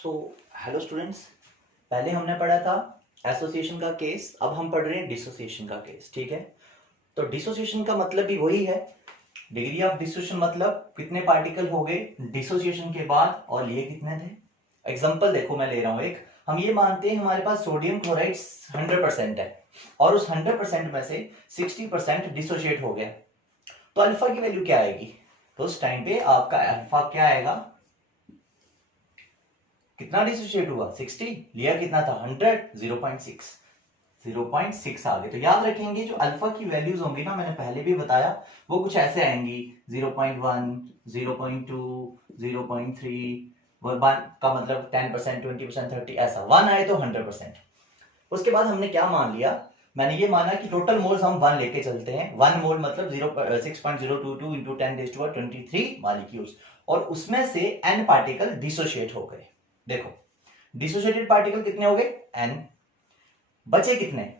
So hello students, पहले हमने पढ़ा था एसोसिएशन का केस, अब हम पढ़ रहे हैं डिसोसिएशन का केस। ठीक है, तो डिसोसिएशन का मतलब भी वही है। डिग्री ऑफ डिसोसिएशन मतलब कितने पार्टिकल हो गए डिसोसिएशन के बाद और ये कितने थे। एग्जांपल देखो, मैं ले रहा हूं एक। हम ये मानते हैं हमारे पास सोडियम क्लोराइड 100% है और उस 100% में से 60% डिसोशिएट हो गया, तो अल्फा की वैल्यू क्या आएगी? तो उस टाइम पे आपका अल्फा क्या आएगा? कितना डिसोशिएट हुआ? 60, लिया कितना था? 100, 0.6 आ गए। तो याद रखेंगे जो अल्फा की वैल्यूज होंगी ना, मैंने पहले भी बताया, वो कुछ ऐसे आएंगी 0.1, 0.2, 0.3, वन का मतलब 10%, 20%, 30, ऐसा 1 आए तो 100%। उसके बाद हमने क्या मान लिया? मैंने ये माना कि टोटल मोल्स हम 1 लेके चलते हैं। 1 मोल मतलब 6.022 इंटू 10⁻23 मॉलिक्यूल्स, और उसमें से n पार्टिकल डिसोशिएट हो गए। देखो, डिसोशिएटेड पार्टिकल कितने हो गए? n। बचे कितने?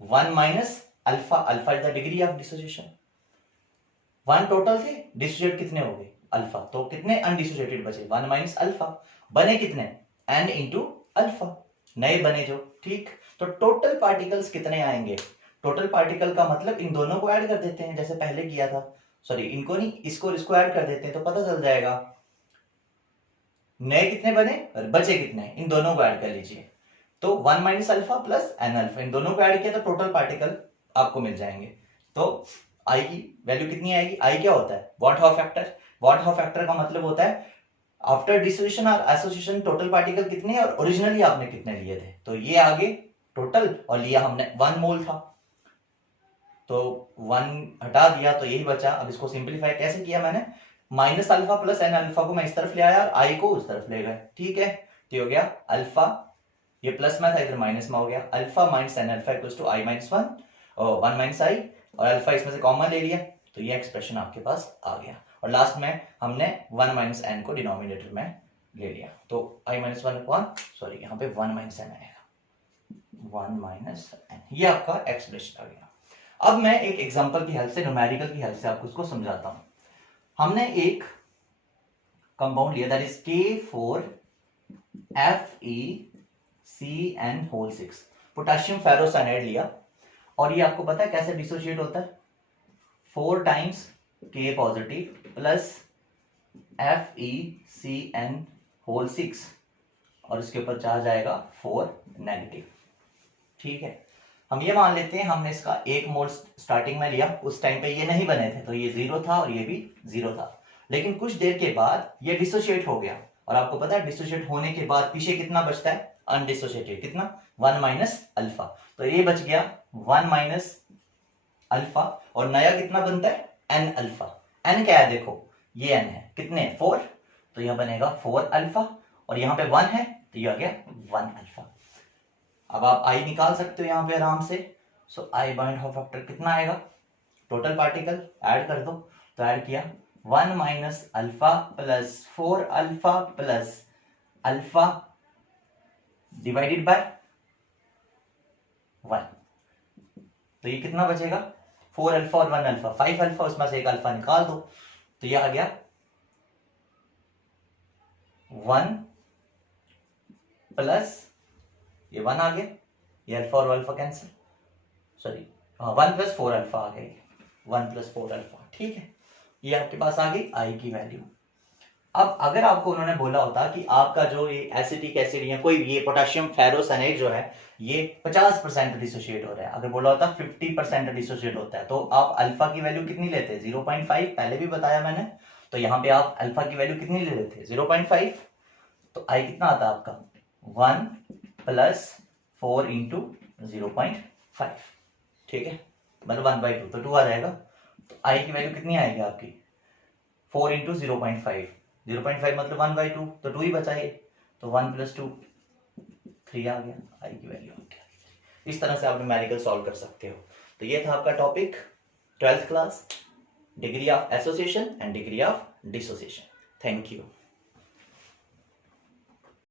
1 minus alpha. Alpha is the degree of dissociation. 1 total थे, डिसोशिएट कितने हो गए? अल्फा। तो कितने अनडिसोशिएटेड बचे? 1 माइनस अल्फा। बने कितने? n इंटू अल्फा, नए बने जो। ठीक, तो टोटल पार्टिकल्स कितने आएंगे? टोटल पार्टिकल का मतलब इन दोनों को ऐड कर देते हैं जैसे पहले किया था। सॉरी, इनको नहीं, इसको और इसको ऐड कर देते हैं तो पता चल जाएगा नए कितने बने और बचे कितने। इन दोनों को ऐड कर लीजिए, तो 1 minus alpha plus N alpha, इन दोनों को ऐड किया तो टोटल पार्टिकल आपको मिल जाएंगे। तो आई की वैल्यू कितनी आएगी? आई क्या होता है? What how factor. What how factor का मतलब होता है आफ्टर डिसोसिएशन और एसोसिएशन टोटल पार्टिकल कितने और ओरिजिनली आपने कितने लिए थे। तो ये आगे टोटल, और लिया हमने 1 मोल था, तो 1 हटा दिया तो यही बचा। अब इसको सिंप्लीफाई कैसे किया मैंने? Minus alpha plus N alpha को मैं इस तरफ ले आया और आई को उस तरफ ले गए। ठीक है, तो हो गया अल्फा, ये प्लस में था इधर माइनस में हो गया, alpha minus n alpha equals to i minus 1 और 1 माइनस आई, और अल्फा इसमें से कॉमन ले लिया तो ये एक्सप्रेशन आपके पास आ गया। और लास्ट में हमने 1 माइनस एन को डिनोमिनेटर में ले लिया, तो आई माइनस 1 सॉरी यहाँ पे 1 माइनस एन आएगा, 1 माइनस एन, ये आपका एक्सप्रेशन आ गया। अब मैं एक एग्जांपल की हेल्प से, न्यूमेरिकल की हेल्प से आपको इसको समझाता हूं। हमने एक कंपाउंड लिया that is K4FeCN6 potassium ferrocyanide लिया, और ये आपको पता है कैसे डिसोशिएट होता है? 4 times K positive plus FeCN6 और इसके ऊपर चार्ज आएगा 4 नेगेटिव। ठीक है, हम ये मान लेते हैं हमने इसका 1 मोल स्टार्टिंग में लिया, उस टाइम पे ये नहीं बने थे तो ये 0 था और ये भी 0 था, लेकिन कुछ देर के बाद ये डिसोशिएट हो गया, और आपको पता है डिसोशिएट होने के बाद पीछे कितना बचता है? अनडिसोशिएटेड। कितना? 1 माइनस अल्फा, तो ये बच गया 1 माइनस अल्फा, और नया कितना बनता है? N alpha. एन क्या है? देखो ये एन है, कितने? 4, तो यह बनेगा 4 अल्फा, और यहां पे 1 है तो यह आ गया 1 अल्फा। अब आप आई निकाल सकते हो यहां पे आराम से। सो आई बाइंड हाउ फैक्टर कितना आएगा? टोटल पार्टिकल ऐड कर दो, तो ऐड किया 1 minus alpha plus 4 alpha plus alpha divided by 1, तो ये कितना बचेगा? 4 अल्फा और 1 अल्फा, 5 अल्फा, उसमें से एक अल्फा निकाल दो, तो ये आ गया 1 प्लस ये 1 आ गया, ये अल्फा और alpha cancel, sorry 1 plus 4 alpha आ गई, 1 प्लस 4 अल्फा। ठीक है, ये आपके पास आ गई आई की वैल्यू। अब अगर आपको उन्होंने बोला होता कि आपका जो ये एसिटिक एसिड या कोई ये पोटेशियम फेरोसाइनाइड जो है ये 50% डिसोशिएट हो रहा है, अगर बोला होता 50% डिसोशिएट होता है, तो आप अल्फा की वैल्यू कितनी लेते? 0.5, पहले भी बताया मैंने। तो यहाँ पे आप अल्फा की वैल्यू कितनी ले लेते? 0.5, तो आई कितना आता है आपका? 1 प्लस 4 इंटू 0.5। ठीक है, मतलब 1/2, तो 2 आ जाएगा। तो आई की वैल्यू कितनी आएगी आपकी? 4 इंटू 0.5, 0.5 मतलब 1/2, तो 2 ही बचा ये, तो 1 प्लस 2 3 आ गया, आई की वैल्यू आ गया। इस तरह से आप न्यूमेरिकल सॉल्व कर सकते हो। तो ये था आपका topic 12th class, degree of association and degree of dissociation. Thank you.